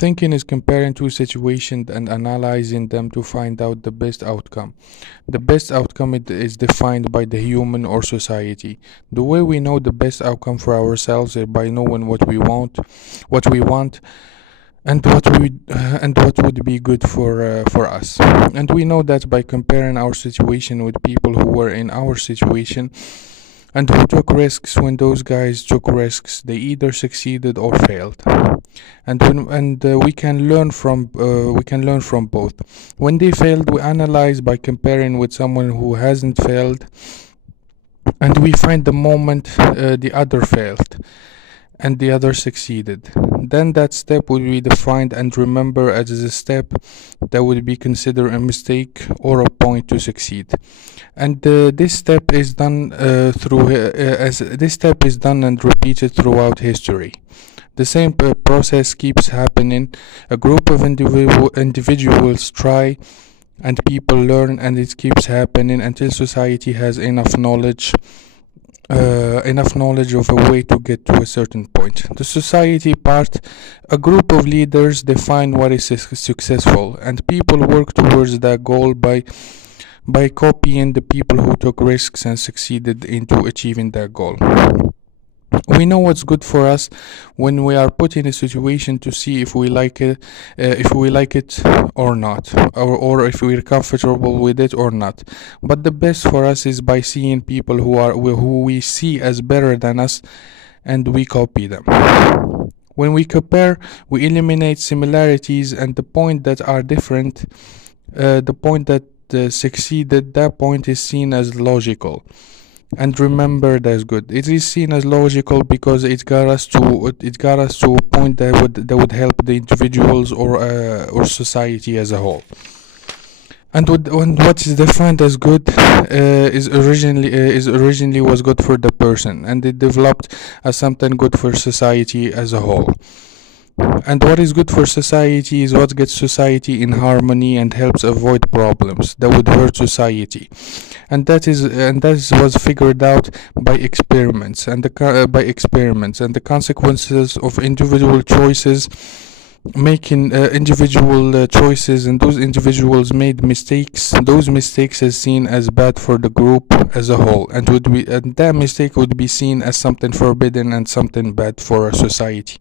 Thinking is comparing two situations and analyzing them to find out the best outcome. The best outcome is defined by the human or society. The way we know the best outcome for ourselves is by knowing what we want, and what would be good for us. And we know that by comparing our situation with people who were in our situation and who took risks. When those guys took risks, they either succeeded or failed. We can learn from both. When they failed, we analyze by comparing with someone who hasn't failed, and we find the moment the other failed and the other succeeded. Then that step will be defined and remembered as a step that would be considered a mistake or a point to succeed. And this step is done and repeated throughout history. The same process keeps happening. A group of individuals try, and people learn, and it keeps happening until society has enough knowledge of a way to get to a certain point. The society part, a group of leaders define what is successful, and people work towards that goal by copying the people who took risks and succeeded into achieving that goal. We know what's good for us when we are put in a situation to see if we like it or not, or if we're comfortable with it or not. But the best for us is by seeing people who we see as better than us, and we copy them. When we compare, we eliminate similarities, and the point that are different, the point that succeeded, that point is seen as logical. And remember, that's good. It is seen as logical because it got us to a point that would help the individuals or society as a whole. And what is defined as good is originally was good for the person, and it developed as something good for society as a whole. And what is good for society is what gets society in harmony and helps avoid problems that would hurt society. And that was figured out by experiments and the consequences of individual choices, making individual choices, and those individuals made mistakes. Those mistakes is seen as bad for the group as a whole, and that mistake would be seen as something forbidden and something bad for a society.